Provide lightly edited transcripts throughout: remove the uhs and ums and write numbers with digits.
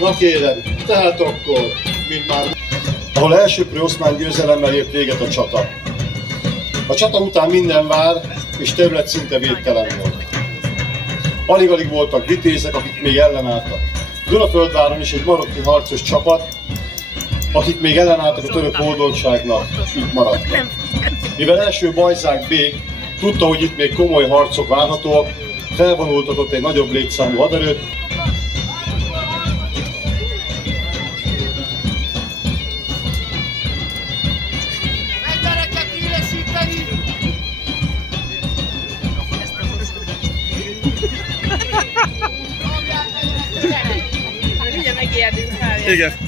Na kérem, tehát akkor, mint már... Ahol elsőprő oszmán győzelemmel ért véget a csata. A csata után minden vár és terület szinte védtelen volt. Alig-alig voltak vitézek, akik még ellenálltak. Dunaföldváron is egy marokki harcos csapat, akik még ellenálltak a török hódoltságnak, itt maradtak. Mivel első Bajzák bég tudta, hogy itt még komoly harcok várhatóak, felvonultatott egy nagyobb létszámú haderőt. Igen.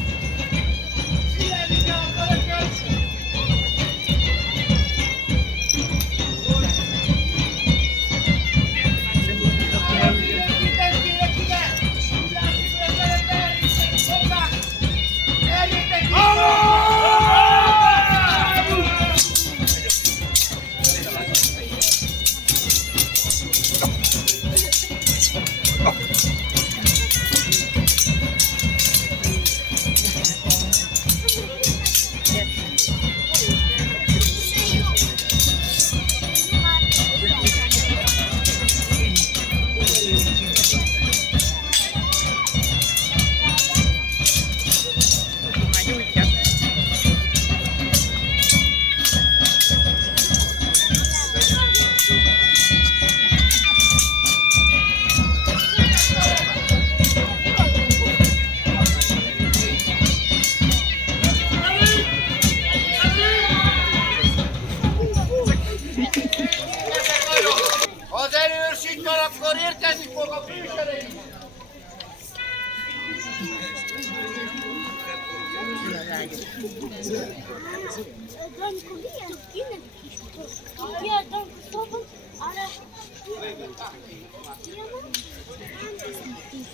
Az erősítől akkor érkezni fog a fősereink!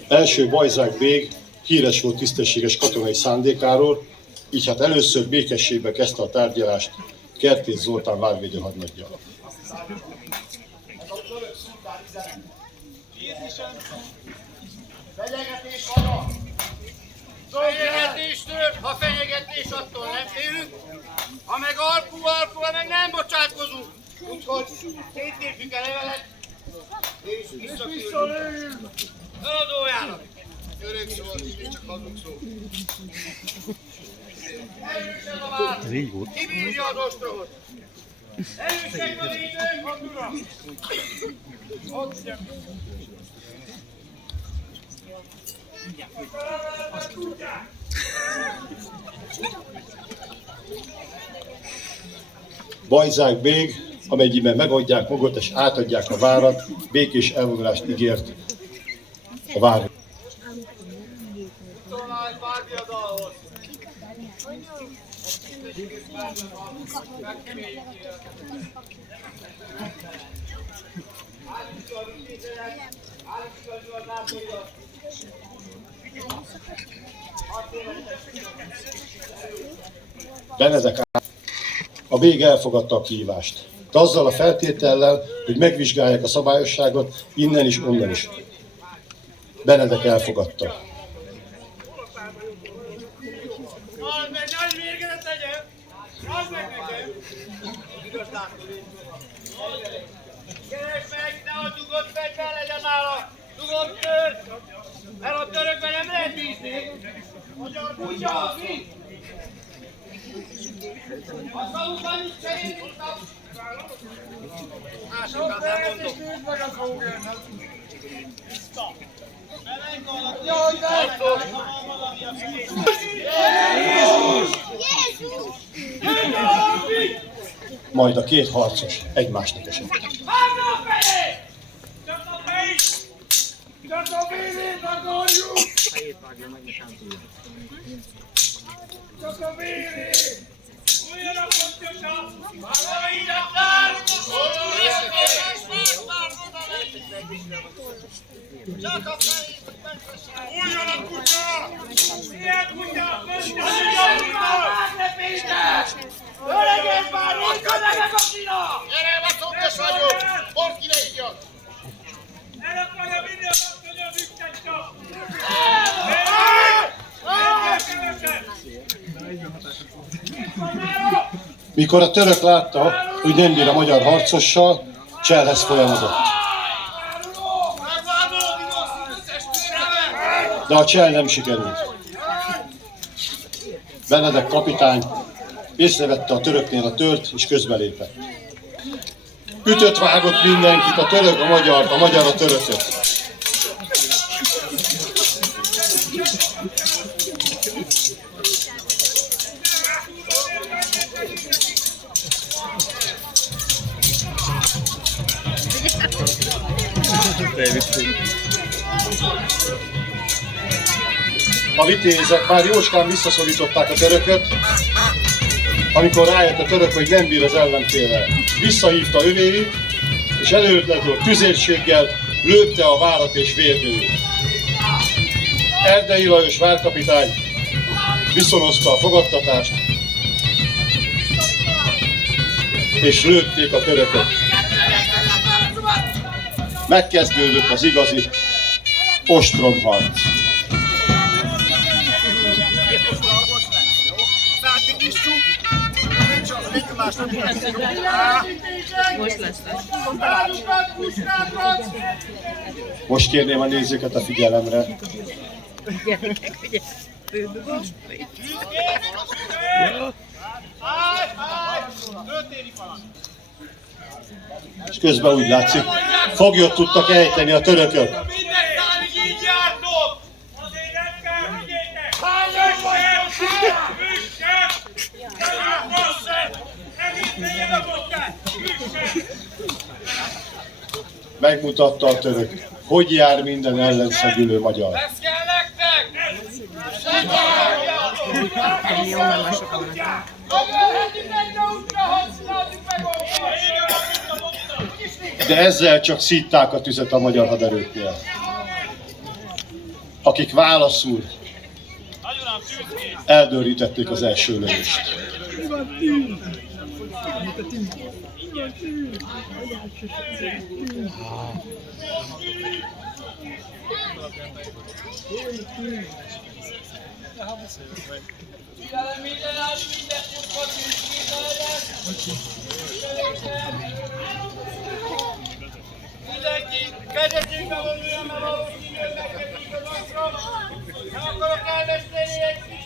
Első Bajzák bég híres volt tisztességes katonai szándékáról, így hát először békességbe kezdte a tárgyalást Kertész Zoltán várvédő hadnaggyal. Fenyegetés van! Fenyegetéstől, ha fenyegetés, attól nem félünk, ha meg alkú, meg nem bocsátkozunk. Úgyhogy széttépjük a levelet, és visszaküldjük. Feladójának! Örök szó, és csak hazug szó. Erősebb a vár! Kibírja az ostromot! Erősebb a védők, hadura! Bajzák bég, amennyiben megadják magot és átadják a várat, békés elvonulást ígért a vár. Benedek a bég elfogadta a kihívást, de azzal a feltétellel, hogy megvizsgálják a szabályosságot innen is, onnan is. Benedek elfogadta. Keresd meg, ne a dugott fegyver legyen nála! Dugott tört! Mert a törökben nem lehet bízni! Magyar kutya, az mi? A szavukban is cserélni tudtam! Másokat nem mondom! Meg a szavukérnek! Jaj, de! Majd a két harcos egymásnak esett. Hátra felé! Csak a vérét akarjuk! Csak a vérét! Újjanak pontosan! Vágva így a tár! Csak a fejét, hogy megvessel! Újjanak kutya! Ilyen kutya! Öregedj már! Rújtad meg a kocina! Gyere, leszokos vagyok! Port ki ne igyak! El akarja vinni a könyörvüktet csak! Mikor a török látta, hogy nem bír a magyar harcossal, Csellhez folyamodott. De a Csell nem sikerült. Benedek kapitány észrevette a töröknél a tört, és közbelépett. Ütött, vágott mindenkit, a török a magyart, a magyar a törököt. A vitézek már jócskán visszaszorították a törököt, amikor rájött a török, hogy nem bír az ellenféllel. Visszahívta övéit, és előtlenül tüzérséggel lőtte a várat és vérdőjét. Erdei Lajos várkapitány viszonozta a fogadtatást, és lőtték a törököt. Megkezdődött az igazi ostromharc. Most kérném a nézőket a figyelemre. És közben úgy látszik, foglyot tudtak ejteni a törökök. Megmutatta a török, hogy jár minden ellenszegülő magyar. De ezzel csak szítták a tüzet a magyar haderőknél, akik válaszul eldőrítették az első lövést. Mindenki kezdetségben vonuljon, mert valós időnek kezdjük az akra. Nem akarok elveszteni egy kicsit.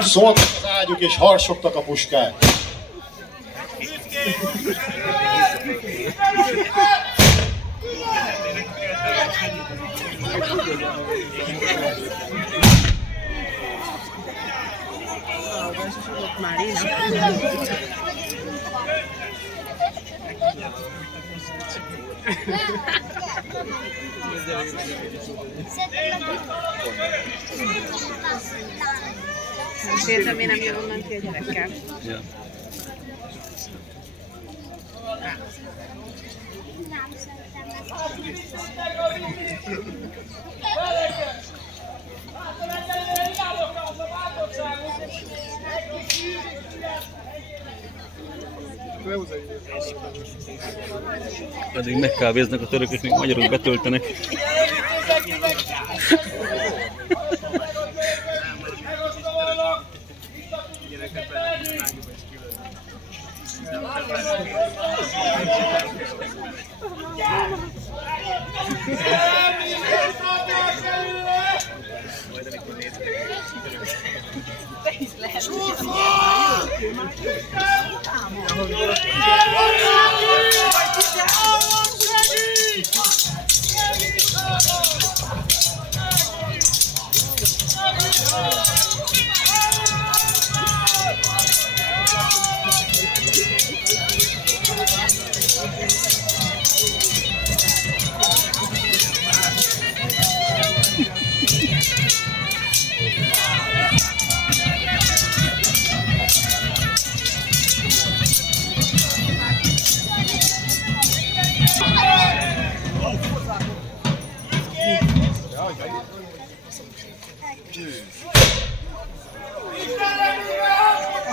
Szóltak az ágyuk és harsogtak a puskák. Értem, miért nem jön onnan ki a gyerekkel. Ja. Pedig megkávéznak a törökök, még magyarok betöltenek.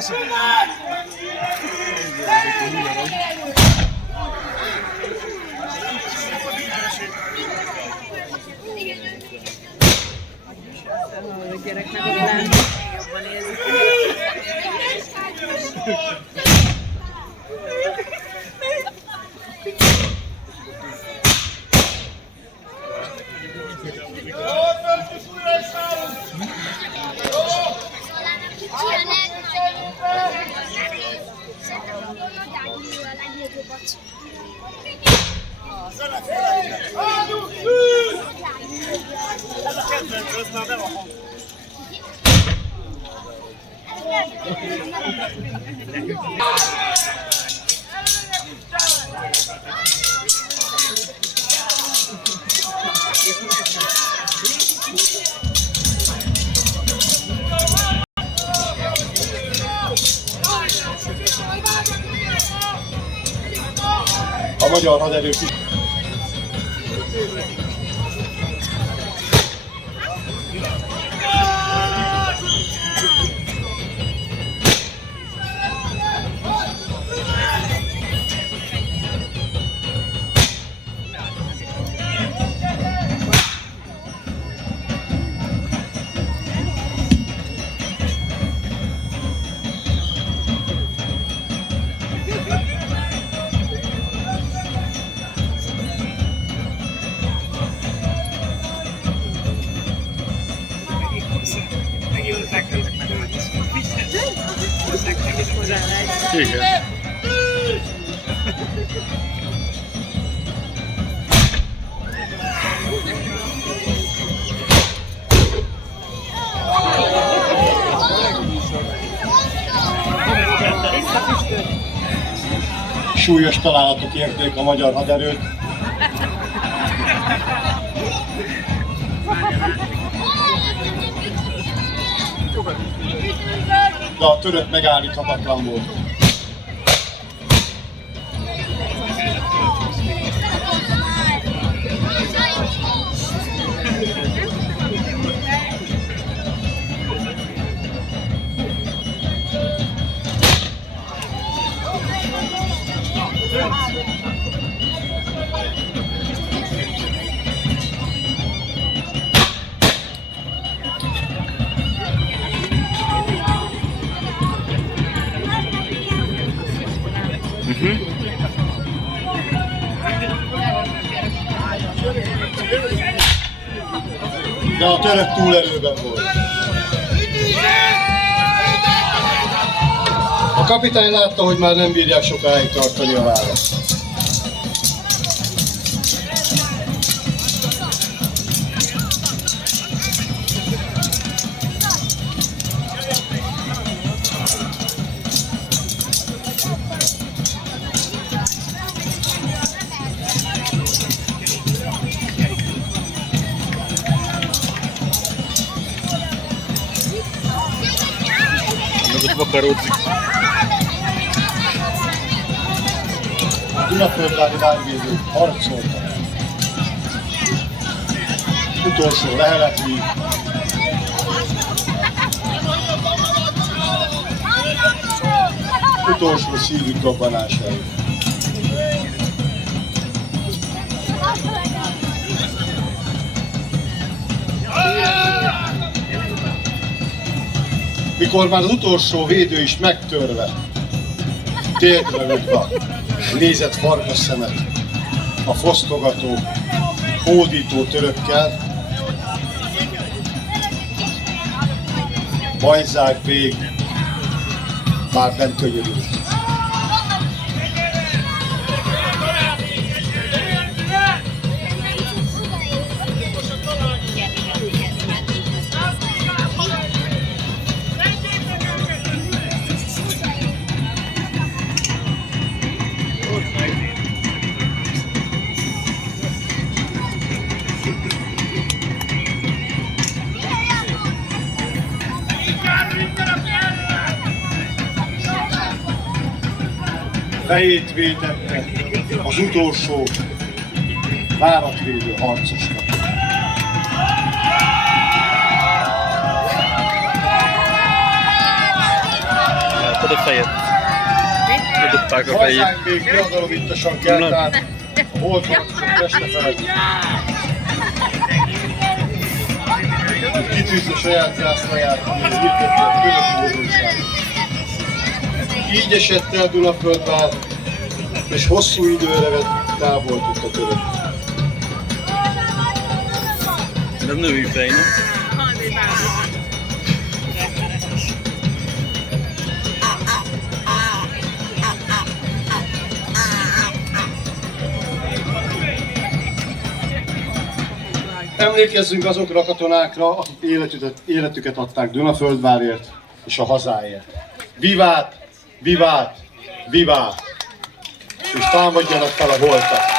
A gyerek meg a világ jobban érzik. A magyar haderő is. Igen. Súlyos találatok érték a magyar haderőt. De a török megállíthatatlan volt. De a török túlerőben volt. A kapitány látta, hogy már nem bírják sokáig tartani a választ. Vakaróczik. A Dunaföldvári várvédők harcoltak. Utolsó leheletvíg. Utolsó szívük dobbanásáig. Mikor már az utolsó védő is megtörve, térdre rúgva, nézett farkas szemet a fosztogató, hódító törökkel, Bajzák Bég már nem könyörült. Fejét védette az utolsó váratvédő harcosnak. Dobtad a fejed. Dobták a fejét. Hazánk még diadalomittosan kelt át a volt harcosok teste felett. Kitűzte saját zászlaját, ami hirdeti a török hódoltságot. Így esett el Dunaföldvár, és hosszú időre vett távol tudta török. De női fej, nem? Emlékezzünk azokra a katonákra, akik életüket adták Dunaföldvárért és a hazáért. Vivát! Vivát! Vivát! És támadjanak fel a holtak!